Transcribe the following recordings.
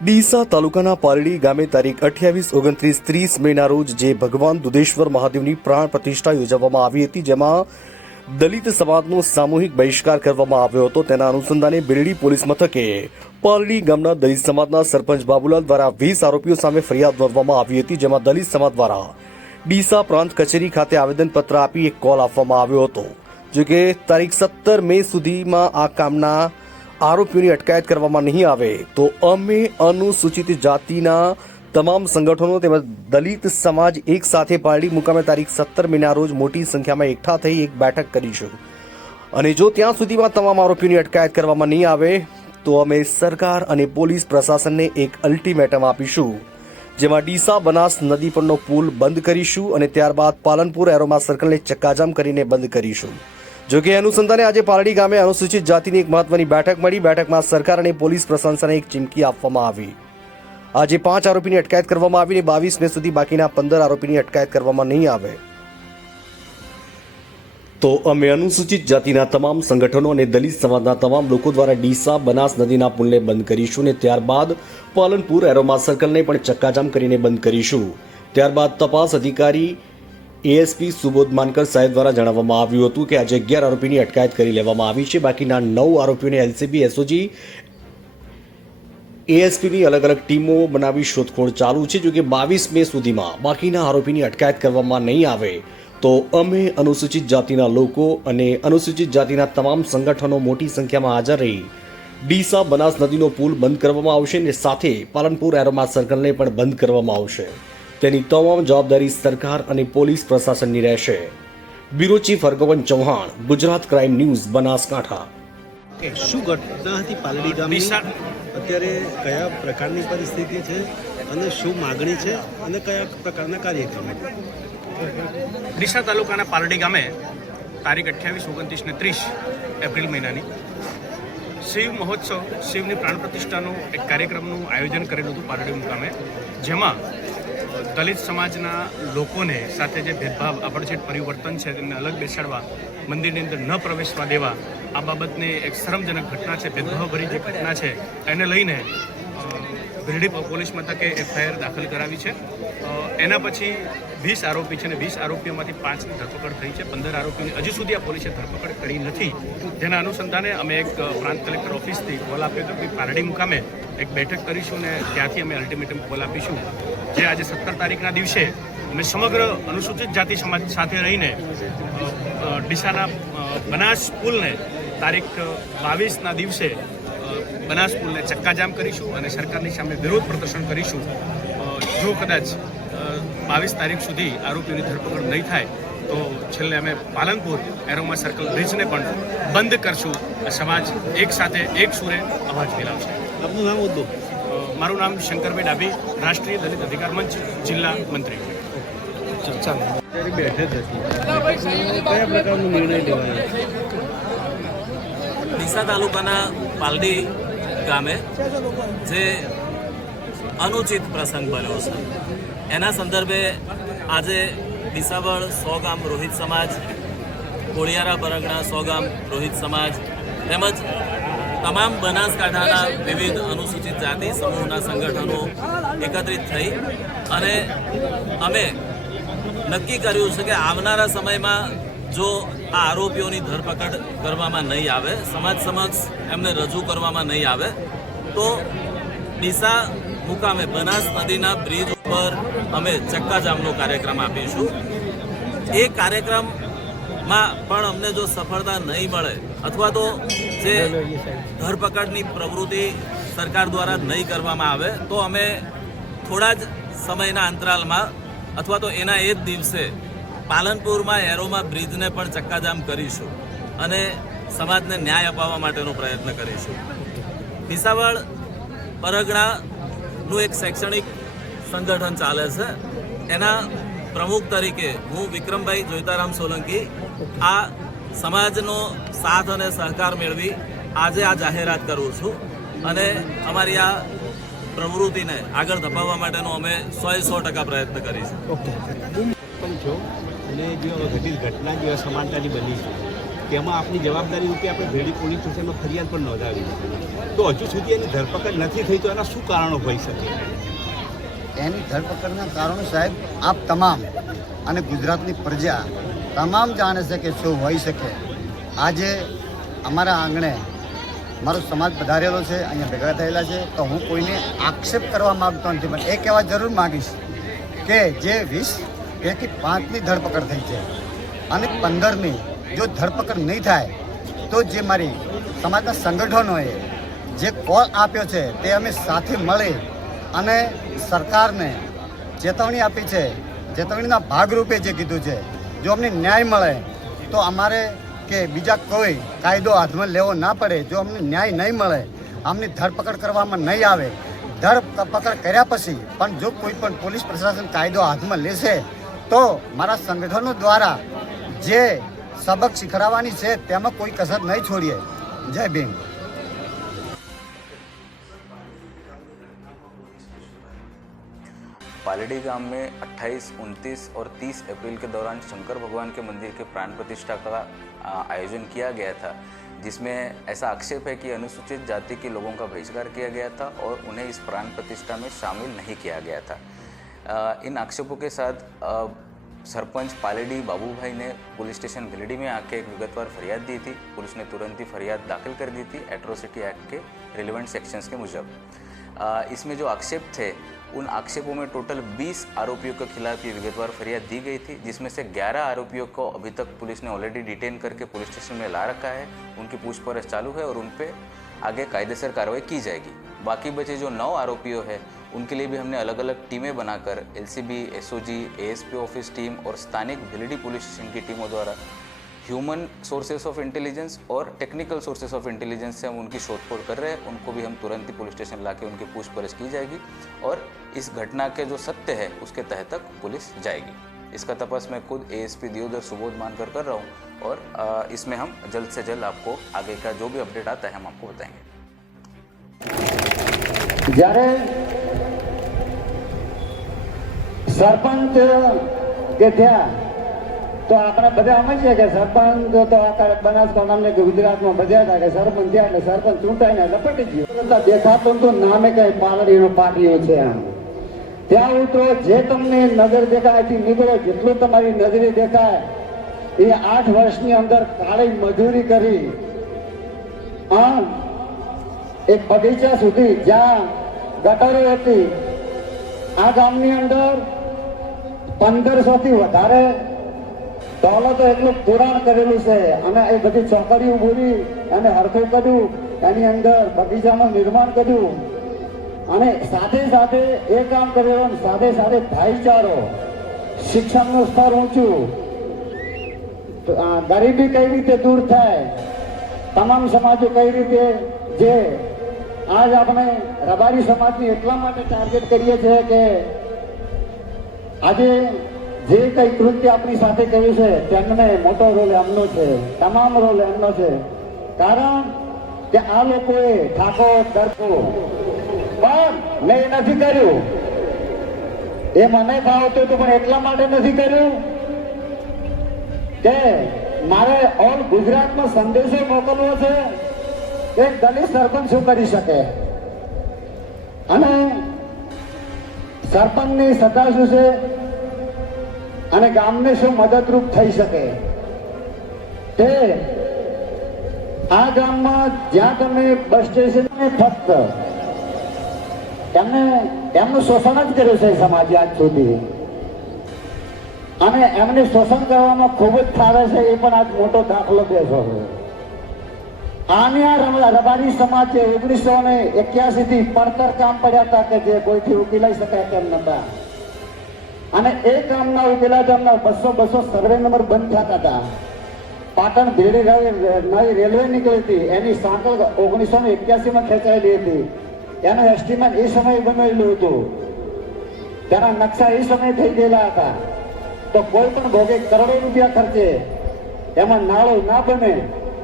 ડીસા તાલુકાના પાલડી ગામે તારીખ 28, 29, 30 મેના રોજ જે ભગવાન દુધેશ્વર મહાદેવની પ્રાણ પ્રતિષ્ઠા યોજવામાં આવી હતી, જેમાં દલિત સમાજનો સામૂહિક બહિષ્કાર કરવામાં આવ્યો હતો. તેના અનુસંધાને બિરડી પોલીસ મથકે પાલડી ગામના દલિત સમાજના સરપંચ બાબુલાલ દ્વારા 20 આરોપીઓ સામે ફરિયાદ નોંધવામાં આવી હતી, જેમાં દલિત સમાજ દ્વારા ડીસા પ્રાંત કચેરી ખાતે આવેદનપત્ર આપી એક કોલ આપવામાં આવ્યો હતો. જો કે તારીખ 17 મે સુધીમાં આ કામના આરોપીઓની અટકાયત કરવામાં નહીં આવે તો અમે અનુસૂચિત જાતિના તમામ સંગઠનો તેમજ દલિત સમાજ એક સાથે પાલડી મુકામે તારીખ 17 મેના રોજ મોટી સંખ્યામાં એકઠા થઈ એક બેઠક કરીશું, અને જો ત્યાં સુધીમાં તમામ આરોપીઓની અટકાયત કરવામાં નહીં આવે તો અમે સરકાર અને પોલીસ પ્રશાસનને એક અલ્ટિમેટમ આપીશું, જેમાં ડીસા બનાસ નદી પરનો પુલ બંધ કરીશું અને ત્યારબાદ પાલનપુર એરોમા સર્કલને ચક્કાજામ કરીને બંધ કરીશું. જો કે અનુસંધાને આજે પાલડી ગામે અનુસૂચિત જાતિની એક મહત્વની બેઠક મળી. બેઠકમાં સરકાર અને પોલીસ પ્રશાસનને એક ચીમકી આપવામાં આવી. આજે 5 આરોપીની અટકાયત કરવામાં આવી અને 22 મે સુધી બાકીના 15 આરોપીની અટકાયત કરવામાં નહીં આવે તો અમે અનુસૂચિત જાતિના તમામ સંગઠનો અને દલિત સમાજના તમામ લોકો દ્વારા ડીસા બનાસ નદીના પુલને બંધ કરીશું અને ત્યારબાદ પાલનપુર એરોમા સર્કલને પણ ચક્કાજામ કરીને બંધ કરીશું. ત્યારબાદ તપાસ અધિકારી એએસપી સુબોધ માનકર સાહેબ દ્વારા જણાવવામાં આવ્યું હતું કે આજે 11 આરોપીની અટકાયત કરી લેવામાં આવી છે. બાકીના 9 આરોપીઓને એલસીબી, એસઓજી, એએસપીની અલગ અલગ ટીમો બનાવી શોધખોળ ચાલુ છે. જો કે 22 મે સુધીમાં બાકીના આરોપીની અટકાયત કરવામાં નહીં આવે તો અમે અનુસૂચિત જાતિના લોકો અને અનુસૂચિત જાતિના તમામ સંગઠનો મોટી સંખ્યામાં હાજર રહી ડીસા બનાસ નદીનો પુલ બંધ કરવામાં આવશે અને સાથે પાલનપુર એરોમા સર્કલને પણ બંધ કરવામાં આવશે. તેની તમામ જવાબદારી સરકાર અને પોલીસ પ્રશાસનની રહેશે. Bureau chief Hargovan Chauhan, Gujarat crime news, Banaskantha. શું ઘટના હતી પાલડી ગામની? અત્યારે કયા પ્રકારની પરિસ્થિતિ છે અને શું માગણી છે અને કયા પ્રકારના કાર્યક્રમ? ડીસા તાલુકાના પાલડી ગામે તારીખ 28, 29 ને 30 એપ્રિલ મહિનાની શિવ મહોત્સવ, શિવની પ્રાણ પ્રતિષ્ઠાનું એક કાર્યક્રમનું આયોજન કરેલું હતું પાલડી મુકામે, જેમાં દલિત સમાજના લોકોને સાથે જે ભેદભાવ, આબડછેડ પરિવર્તન છે તેમને અલગ બેસાડવા, મંદિરની અંદર ન પ્રવેશવા દેવા, આ બાબતની એક શરમજનક ઘટના છે, ભેદભાવભરી જે ઘટના છે એને લઈને બિરડી પોલીસ મથકે એફઆઈઆર દાખલ કરાવી છે. એના પછી 20 આરોપી છે અને 20 આરોપીઓમાંથી 5ની ધરપકડ થઈ છે. 15 આરોપીઓની હજી સુધી આ પોલીસે ધરપકડ કરી નથી. જેના અનુસંધાને અમે એક પ્રાંત કલેક્ટર ઓફિસથી કોલ આપ્યો હતો કે પાલડી મુકામે એક બેઠક કરીશું અને ત્યાંથી અમે અલ્ટિમેટમ કોલ આપીશું, જે આજે 17 તારીખના દિવસે અમે સમગ્ર અનુસૂચિત જાતિ સમાજ સાથે રહીને ડીસાના બનાસ પુલને તારીખ 22ના દિવસે બનાસ પુલને ચક્કાજામ કરીશું અને સરકારની સામે વિરોધ પ્રદર્શન કરીશું. જો કદાચ 22 તારીખ સુધી આરોપીઓની ધરપકડ નહીં થાય તો છેલ્લે અમે પાલનપુર એરોમા સર્કલ બ્રિજને પણ બંધ કરશું. સમાજ એક સાથે એક સુરે અવાજ મિલાવશે. આપનું નામ હતું? મારું નામ શંકરભાઈ ડાભી, રાષ્ટ્રીય દલિત અધિકાર મંચ જિલ્લા મંત્રી. અત્યારે બેઠક હતી, કયા પ્રકારનો નિર્ણય લેવાયો? ડીસા તાલુકાના પાલડી ગામે જે અનુચિત પ્રસંગ બન્યો છે એના સંદર્ભે આજે ડીસાવળ 100 ગામ રોહિત સમાજ, કોળિયારા બરગણા 100 ગામ રોહિત સમાજ તેમજ તમામ બનાસકાંઠાના વિવિધ અનુસૂચિત જાતિ સમૂહના સંગઠનો એકત્રિત થઈ અને અમે નક્કી કર્યું છે કે આવનારા સમયમાં જો આ આરોપીઓની ધરપકડ કરવામાં નહીં આવે, સમાજ સમક્ષ એમને રજૂ કરવામાં નહીં આવે તો ડીસા મુકામે બનાસ નદીના બ્રિજ ઉપર અમે ચક્કાજામનો કાર્યક્રમ આપીશું. એ કાર્યક્રમમાં પણ અમને જો સફળતા નહીં મળે અથવા તો જે ધરપકડની પ્રવૃત્તિ સરકાર દ્વારા નહીં કરવામાં આવે તો અમે થોડા જ સમયના અંતરાલમાં અથવા તો એના એ જ દિવસે પાલનપુરમાં એરોમા બ્રિજને પણ ચક્કાજામ કરીશું અને સમાજને ન્યાય અપાવવા માટેનો પ્રયત્ન કરીશું. ડીસાવળ પરગણાનું એક શૈક્ષણિક સંગઠન ચાલે છે, એના પ્રમુખ તરીકે હું વિક્રમભાઈ જોઈતારામ સોલંકી આ સમાજનો સાથ અને સહકાર મેળવી આજે આ જાહેરાત કરું છું અને અમારી આ પ્રવૃત્તિને આગળ ધપાવવા માટેનો અમે 100% પ્રયત્ન કરીશું. અને જો ઘટિત ઘટના જે સમાનતાની બની છે તેમાં આપની જવાબદારી રૂપે આપણે ભેડી પોલીસ સ્ટેશનમાં ફરિયાદ પણ નોંધાવી હતી, તો હજુ સુધી એની ધરપકડ નથી થઈ, તો એના શું કારણો હોઈ શકે? એની ધરપકડના કારણો સાહેબ આપ તમામ અને ગુજરાતની પ્રજા તમામ જાણે છે કે શું હોઈ શકે. આજે અમારા આંગણે મારો સમાજ પધારેલો છે, અહીંયા ભેગા થયેલા છે, તો હું કોઈને આક્ષેપ કરવા માગતો નથી, પણ એ કહેવા જરૂર માગીશ કે જે 20 પૈકી 5ની ધરપકડ થઈ છે અને 15ની જો ધરપકડ નહીં થાય તો જે મારી સમાજના સંગઠનોએ જે કોલ આપ્યો છે તે અમે સાથે મળી અને સરકારને ચેતવણી આપી છે. ચેતવણીના ભાગરૂપે જે કીધું છે, જો અમને ન્યાય મળે તો અમારે કે બીજા કોઈ કાયદો હાથમાં લેવો ના પડે. જો અમને ન્યાય નહીં મળે, અમની ધરપકડ કરવામાં નહીં આવે, ધરપકડ કર્યા પછી પણ જો કોઈ પણ પોલીસ પ્રશાસન કાયદો હાથમાં લેશે તો મારા સંગઠનો દ્વારા જે સબક શીખડાવવાની છે તેમાં કોઈ કસર નહીં છોડીએ. જય ભીમ. पालड़ी गांव में 28, 29 और 30 अप्रैल के दौरान शंकर भगवान के मंदिर के प्राण प्रतिष्ठा का आयोजन किया गया था, जिसमें ऐसा आक्षेप है कि अनुसूचित जाति के लोगों का बहिष्कार किया गया था और उन्हें इस प्राण प्रतिष्ठा में शामिल नहीं किया गया था. इन आक्षेपों के साथ सरपंच पालड़ी बाबूभाई ने पुलिस स्टेशन भिलड़ी में आके एक विगतवार फरियाद दी थी. पुलिस ने तुरंत ही फरियाद दाखिल कर दी थी एट्रोसिटी एक्ट के रिलेवेंट सेक्शंस के मुजब. इसमें जो आक्षेप थे, उन आक्षेपों में टोटल 20 आरोपियों के खिलाफ ये विगतवार फरियाद दी गई थी, जिसमें से 11 आरोपियों को अभी तक पुलिस ने ऑलरेडी डिटेन करके पुलिस स्टेशन में ला रखा है. उनकी पूछपरछ चालू है और उन पे आगे कायदेसर कार्रवाई की जाएगी. बाकी बचे जो 9 आरोपियों हैं, उनके लिए भी हमने अलग अलग टीमें बनाकर LCB, SOG, ASP office team और स्थानिक भिलड़ी पुलिस स्टेशन की टीमों द्वारा ह्यूमन सोर्सेस ऑफ इंटेलिजेंस और टेक्निकल सोर्सेस ऑफ इंटेलिजेंस से हम उनकी शोधखोल कर रहे हैं. उनको भी हम तुरंत ही पुलिस स्टेशन लाके उनकी पूछपरछ की जाएगी और इस घटना के जो सत्य है उसके तह तक पुलिस जाएगी. इसका तपास मैं खुद ASP दियोदर सुबोध मानकर कर रहा हूँ और इसमें हम जल्द से जल्द आपको आगे का जो भी अपडेट आता है हम आपको बताएंगे. જ્યારે સરપંચ કે ત્યાં તો આપણે બધા સમજીએ કે સરપંચ તો આખા બનાસકાંઠા કે ગુજરાતમાં બધા હતા કે સરપંચ થયા એટલે સરપંચ ચૂંટાઈને લપટી ગયો. દેખાતું તો નામે કઈ પાલડીનો પાટીઓ છે. આમ ત્યાં ઉતરો, જે તમને નજર દેખાય એથી નીકળો, જેટલું તમારી નજરે દેખાય એ 8 વર્ષની અંદર કાળી મજૂરી કરી એક બગીચા સુધી જ્યાં ગટરો હતી, આ ગામની અંદર 1500 થી વધારે દોલતો એટલું પુરાણ કરેલું છે અને એ બધી ચોકડીઓ પૂરી અને હરખું કર્યું, એની અંદર બગીચાનું નિર્માણ કર્યું અને સાથે સાથે એ કામ કરેલું, સાથે સાથે ભાઈચારો, શિક્ષણનું સ્તર ઊંચું, ગરીબી કઈ રીતે દૂર થાય, તમામ સમાજો કઈ રીતે, જે આજ આપણે રબારી સમાજની એટલા માટે ટાર્ગેટ કરીએ છીએ કે આજે જે કઈ કૃત્ય આપણી સાથે કર્યું છે તેમને મોટો રોલ એમનો છે, તમામ રોલ એમનો છે. કારણ કે આ લોકોએ ઠાકોર દરકો પણ મેં નથી કર્યું, એ મને ભાવતું હતું પણ એટલા માટે નથી કર્યું કે મારે ઓલ ગુજરાતમાં સંદેશો મોકલવો છે કે દલિત સરપંચ શું કરી શકે અને સરપંચની સત્તા શું છે અને ગામને શું મદદરૂપ થઈ શકે. તે આ ગામમાં જ્યાં તમે બસ સ્ટેશન ફક્ત એમનું શોષણ જ કર્યું છે સમાજે આજ સુધી અને એમને શોષણ કરવામાં ખૂબ જ ફાવે છે. એ પણ આજ મોટો દાખલો બેસો છે. આની આ રબારી સમાજ છે 1981 થી પડતર કામ પડ્યા હતા કે જે કોઈથી ઉકેલાઈ શકાય તેમ નતા અને એ કામના ઉકેલાતા એમના 200 સર્વે નંબર બંધ થતા હતા. પાટણ ભીલડી નવી રેલવે નીકળી હતી, એની સાંકળ 1981 ખેંચાયેલી હતી. એનું એસ્ટિમેટ એ સમયે બનેલું હતું, તેના નકશા એ સમયે થઈ ગયેલા હતા. તો કોઈ પણ ભોગે કરોડો રૂપિયા ખર્ચે એમાં નાળો ના બને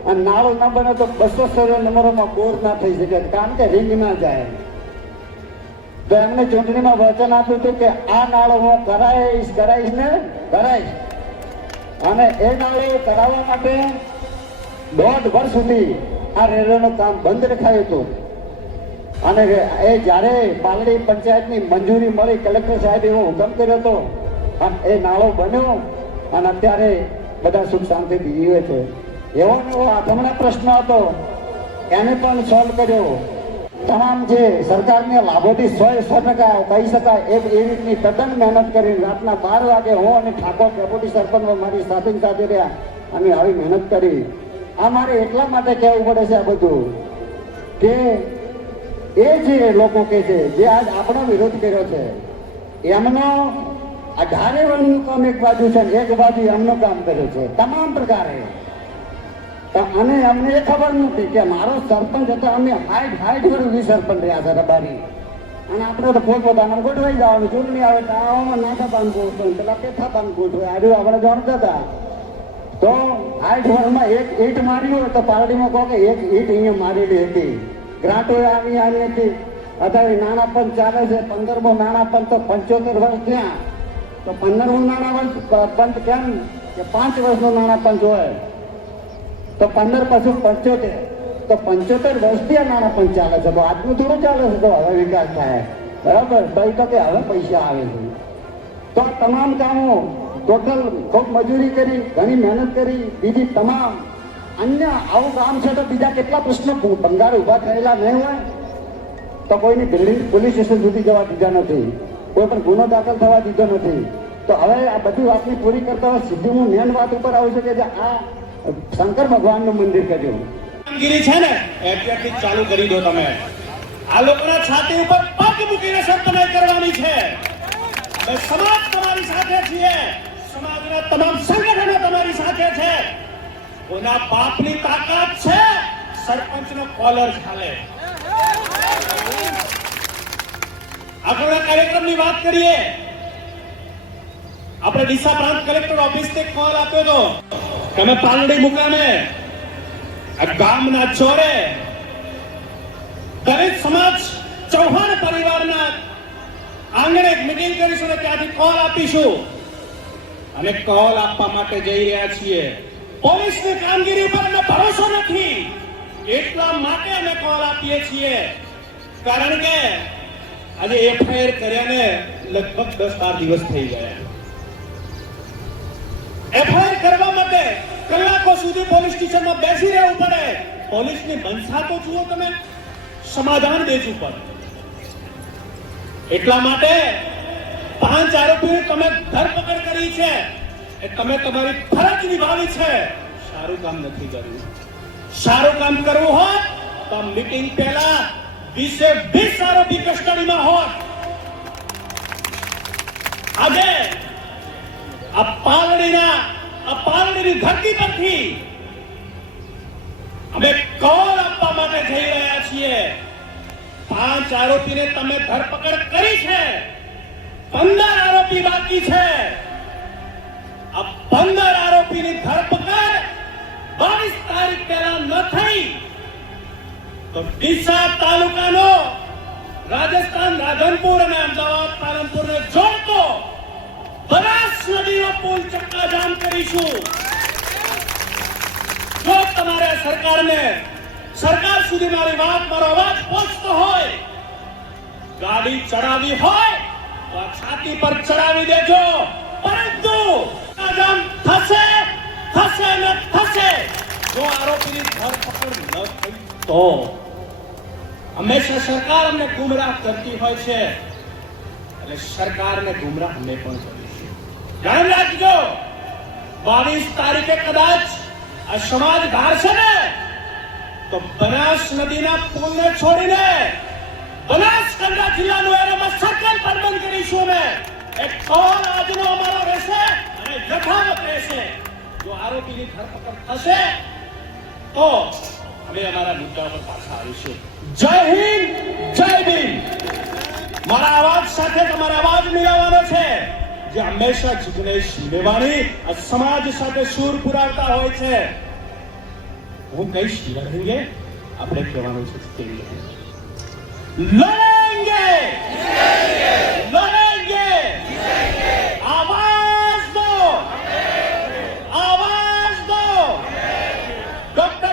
અને નાળો ના બને તો 200 સર્વે નંબરોમાં બોર ના થઈ શકે, કારણ કે રિંગ ના જાય. તો એમને ચૂંટણીમાં વચન આપ્યું હતું કે આ નાળો હું કરાઈશ ને કરાઈશ અને એ નાળો કરાવવા માટે 1.5 વર્ષ સુધી આ રેલવેનું કામ બંધ રખાયું હતું અને એ જ્યારે પાલડી પંચાયતની મંજૂરી મળી, કલેક્ટર સાહેબે એવો હુકમ કર્યો હતો અને એ નાળો બન્યો અને અત્યારે બધા સુખ શાંતિથી જીવે છે. એવો ને એવો આગમના પ્રશ્ન હતો એને પણ સોલ્વ કર્યો. તમામ જે સરકારના લાભોથી 100% કહી શકાય એ રીતની તદ્દન મહેનત કરી. રાતના 12 વાગે હું અને ઠાકોર ડેપ્યુટી સરપંચ મારી સાથે રહ્યા અને આવી મહેનત કરી. આ મારે એટલા માટે કહેવું પડે છે આ બધું કે એ જે લોકો કે છે જે આજ આપણો વિરોધ કર્યો છે એમનો 18 વર્ષનું કામ એક બાજુ છે ને એક બાજુ એમનું કામ કર્યું છે તમામ પ્રકારે. અને અમને એ ખબર નથી કે મારો સરપંચ હતો, અમે 60 વર્ષ સરપંચ રહ્યા છે રબારી. અને આપણે તો પોતપોતાના ગોઠવાઈ જવાનું, ચૂંટણી આવે તો આવામાં નાથા પાન ગોઠવે, પેલા પેથા પાન ગોઠવે, આજુ આપણે જાણતા હતા. તો 60 વર્ષમાં એક ઈંટ મારી હોય તો પાલડીમાં કહો કે એક ઈંટ અહીંયા મારેલી હતી. ગ્રાન્ટો આવી હતી. અત્યારે નાણાં પંચ ચાલે છે, 15મો નાણાં પંચ તો 75 વર્ષ થયા. તો 15મું નાણાં પંચ કેમ કે 5 વર્ષનો નાણાં પંચ હોય તો 15 પાછું 75, તો 75 વર્ષથી આ નાણાં પંચ ચાલે છે. આજનું થોડું ચાલે છે તો હવે વિકાસ થાય, બરાબર? તો કે હવે પૈસા આવે છે. તો આ તમામ કામો ટોટલ ખૂબ મજૂરી કરી, ઘણી મહેનત કરી. બીજી તમામ અન્ય આવું કામ છે તો બીજા કેટલા પ્રશ્નો ભંગાર ઉભા થયેલા નહીં હોય તો કોઈની બિલ્ડિંગ પોલીસ સ્ટેશન સુધી જવા દીધા નથી, કોઈ પણ ગુનો દાખલ થવા દીધો નથી. તો હવે આ બધી વાતની પૂરી કરતા હોય સીધી હું મેન વાત ઉપર આવું છું કે જે આ શંકર ભગવાનનું મંદિર કર્યું. કામગીરી છે ને અત્યારથી ચાલુ કરી દો તમે. આ લોકોના છાતી ઉપર પગ મૂકીને સત્તાઈ કરવાની છે. સમાજ તમારી સાથે છીએ, સમાજના તમામ સંગઠનો તમારી સાથે છે. કોના બાપની તાકાત છે સરપંચનો કોલર ચાલે. આગળના કાર્યક્રમની વાત કરીએ. આપણે ડીસા પ્રાંત કલેક્ટર ઓફિસથી કોલ આપ્યો હતો કે અમે પાલડી મુકામે આ ગામના ચોરે દલિત સમાજ ચૌહાણ પરિવારના આંગણે એક મીટિંગ કરીશું અને ત્યાંથી કોલ આપીશું. અને કોલ આપવા માટે જઈ રહ્યા છીએ. પોલીસની કામગીરી ઉપર અમને ભરોસો નથી, એટલા માટે અમે કોલ આપીએ છીએ. કારણ કે આજે એફઆઈઆર કર્યાને લગભગ 10-12 દિવસ થઈ ગયા. એફઆઈઆર કરવા માટે કલાકો સુધી પોલીસ સ્ટેશનમાં બેસી રહેવું પડે. પોલીસની મંશા તો જુઓ તમે, સમાધાન બેચવું પડે. એટલા માટે 5 આરોપીઓ તમે ધરપકડ કરી છે એ તમે તમારી ફરજ નિભાવી છે. સારું કામ નથી કર્યું. સારું કામ કરવું હોત તો મીટિંગ પહેલા 20 આરોપી કસ્ટડીમાં હોત. આજે આ પાલડીની ધરતી પરથી અમે કોલ આપવા માટે જઈ રહ્યા છીએ. 5 આરોપીને તમે ધરપકડ કરી છે, 15 આરોપી બાકી છે. આ 15 આરોપીની ધરપકડ 22 તારીખ પહેલા ન થઈ તો ડીસા તાલુકાનો રાજસ્થાન રાધનપુર અને અમદાવાદ પાલનપુરને જોડતો બનાસ નદીનો પુલ ચક્કાજામ કરીશું. જો તમારે સરકાર સુધી મારી વાત, મારો અવાજ પહોંચતો હોય, ગાડી ચડાવી હોય તો આ છાતી પર ચડાવી દેજો. પરંતુ ચક્કાજામ થશે ને થશે. જો આરોપીની ધરપકડ ન થઈ તો હંમેશા સરકાર અમને ગુમરાહ કરતી હોય છે, એટલે સરકારને ગુમરાહ અમે પણ કરીશું. ધ્યાન રાખજો, 22 તારીખે કદાચ આ સમાજ ધારશે ને તો બનાસ નદીના પુલને છોડીને બનાસકાંઠા જિલ્લાનું એરિયામાં સર્કલ પર બંધ કરીશું. અમે એક કોલ આજનો અમારો રહેશે અને યથાવત રહેશે. જો આરોપીની ધરપકડ થશે તો અમે અમારા મુદ્દા પર પાછા આવીશું. જય હિન્દ, જય ભીમ. મારા અવાજ સાથે તમારા અવાજ મિલાવવાનો છે. જે હંમેશા જિગ્નેશ મેવાણી આ સમાજ સાથે સૂર પુરાવતા હોય છે. હું કહીશ લડેંગે, આપણે કહેવાનું છે લડેંગે, લડેંગે. આવાજ દો, આવાજ દો. ડોક્ટર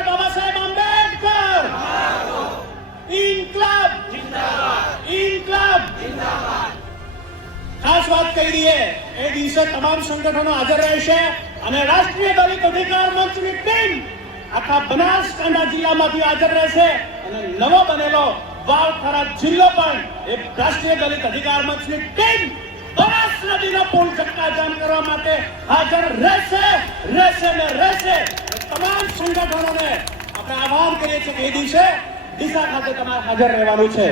કહી દઈએ એ દિવસે તમામ સંગઠનો હાજર રહેશે અને રાષ્ટ્રીય દલિત અધિકાર મંચની ટીમ આખા બનાસકાંઠા જિલ્લામાંથી હાજર રહેશે અને નવો બનેલો વાવથરા જિલ્લો પણ એક રાષ્ટ્રીય દલિત અધિકાર મંચની ટીમ બનાસ નદીના પુલ ચક્કાજામ કરવા માટે હાજર રહેશે. તમામ સંગઠનોને આપણે આહ્વાન કરીએ છીએ કે એ દિવસે ડીસા ખાતે તમારે હાજર રહેવાનું છે.